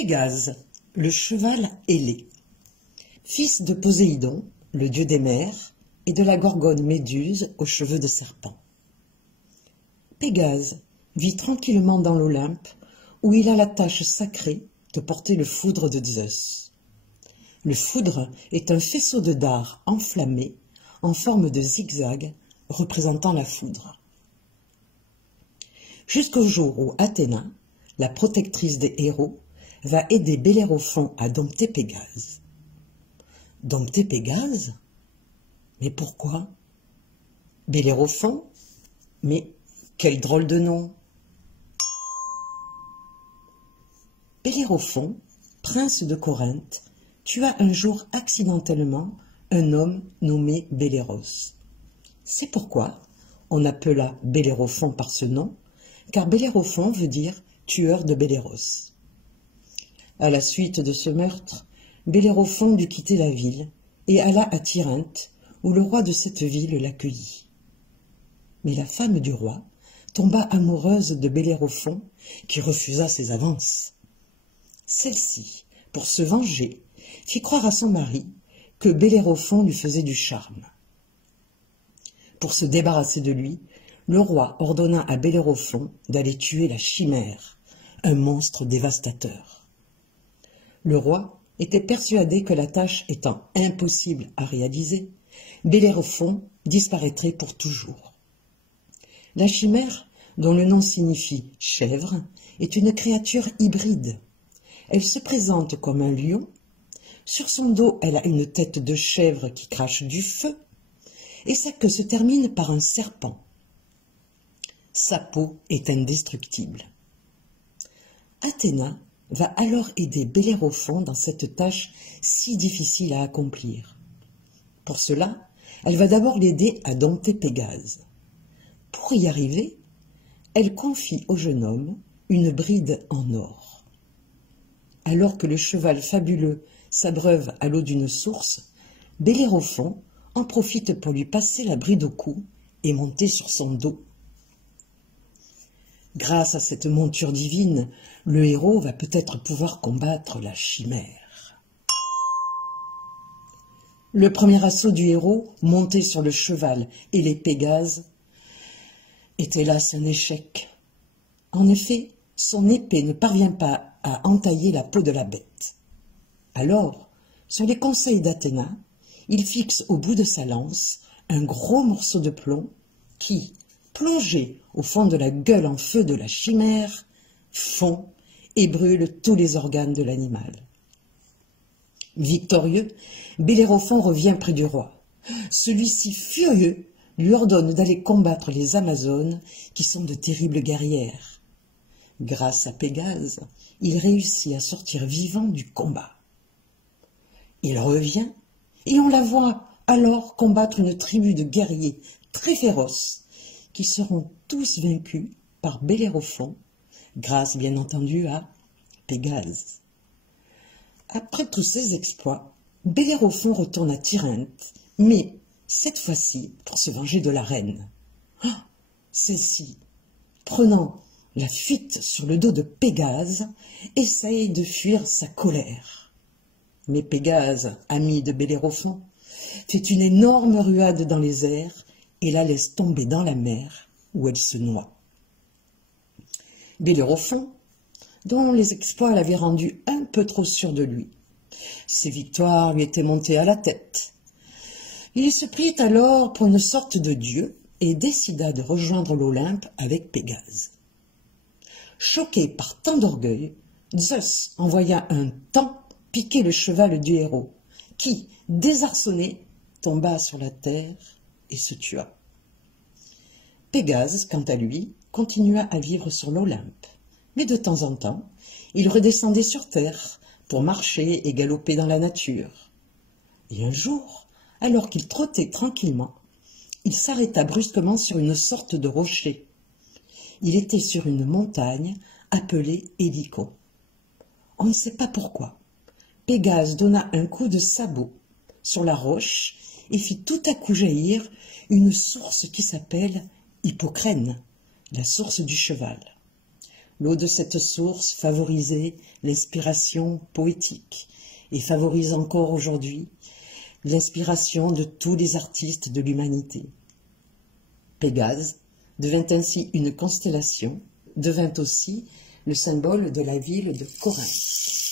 Pégase, le cheval ailé. Fils de Poséidon, le dieu des mers, et de la gorgone Méduse aux cheveux de serpent. Pégase vit tranquillement dans l'Olympe, où il a la tâche sacrée de porter le foudre de Zeus. Le foudre est un faisceau de dards enflammé en forme de zigzag représentant la foudre. Jusqu'au jour où Athéna, la protectrice des héros, va aider Bellérophon à dompter Pégase. Dompter Pégase? Mais pourquoi? Bellérophon? Mais quel drôle de nom! Bellérophon, prince de Corinthe, tua un jour accidentellement un homme nommé Belléros. C'est pourquoi on appela Bellérophon par ce nom, car Bellérophon veut dire tueur de Belléros. À la suite de ce meurtre, Bellérophon dut quitter la ville et alla à Tirynthe, où le roi de cette ville l'accueillit. Mais la femme du roi tomba amoureuse de Bellérophon, qui refusa ses avances. Celle-ci, pour se venger, fit croire à son mari que Bellérophon lui faisait du charme. Pour se débarrasser de lui, le roi ordonna à Bellérophon d'aller tuer la chimère, un monstre dévastateur. Le roi était persuadé que la tâche étant impossible à réaliser, Bellérophon disparaîtrait pour toujours. La chimère, dont le nom signifie chèvre, est une créature hybride. Elle se présente comme un lion. Sur son dos, elle a une tête de chèvre qui crache du feu, et sa queue se termine par un serpent. Sa peau est indestructible. Athéna va alors aider Bellérophon dans cette tâche si difficile à accomplir. Pour cela, elle va d'abord l'aider à dompter Pégase. Pour y arriver, elle confie au jeune homme une bride en or. Alors que le cheval fabuleux s'abreuve à l'eau d'une source, Bellérophon en profite pour lui passer la bride au cou et monter sur son dos. Grâce à cette monture divine, le héros va peut-être pouvoir combattre la chimère. Le premier assaut du héros, monté sur le cheval et les Pégases, est hélas un échec. En effet, son épée ne parvient pas à entailler la peau de la bête. Alors, sur les conseils d'Athéna, il fixe au bout de sa lance un gros morceau de plomb qui, plongé au fond de la gueule en feu de la chimère, fond et brûle tous les organes de l'animal. Victorieux, Bellérophon revient près du roi. Celui-ci, furieux, lui ordonne d'aller combattre les Amazones, qui sont de terribles guerrières. Grâce à Pégase, il réussit à sortir vivant du combat. Il revient, et on la voit alors combattre une tribu de guerriers très féroces, qui seront tous vaincus par Bellérophon, grâce bien entendu à Pégase. Après tous ces exploits, Bellérophon retourne à Tirynthe, mais cette fois-ci pour se venger de la reine. Celle-ci, prenant la fuite sur le dos de Pégase, essaye de fuir sa colère. Mais Pégase, ami de Bellérophon, fait une énorme ruade dans les airs et la laisse tomber dans la mer, où elle se noie. Bellérophon, dont les exploits l'avaient rendu un peu trop sûr de lui. Ses victoires lui étaient montées à la tête. Il se prit alors pour une sorte de dieu et décida de rejoindre l'Olympe avec Pégase. Choqué par tant d'orgueil, Zeus envoya un taon piquer le cheval du héros, qui, désarçonné, tomba sur la terre et se tua. Pégase, quant à lui, continua à vivre sur l'Olympe, mais de temps en temps, il redescendait sur terre pour marcher et galoper dans la nature. Et un jour, alors qu'il trottait tranquillement, il s'arrêta brusquement sur une sorte de rocher. Il était sur une montagne appelée Hélicon. On ne sait pas pourquoi. Pégase donna un coup de sabot sur la roche et fit tout à coup jaillir une source qui s'appelle Hippocrène, la source du cheval. L'eau de cette source favorisait l'inspiration poétique et favorise encore aujourd'hui l'inspiration de tous les artistes de l'humanité. Pégase devint ainsi une constellation, devint aussi le symbole de la ville de Corinthe.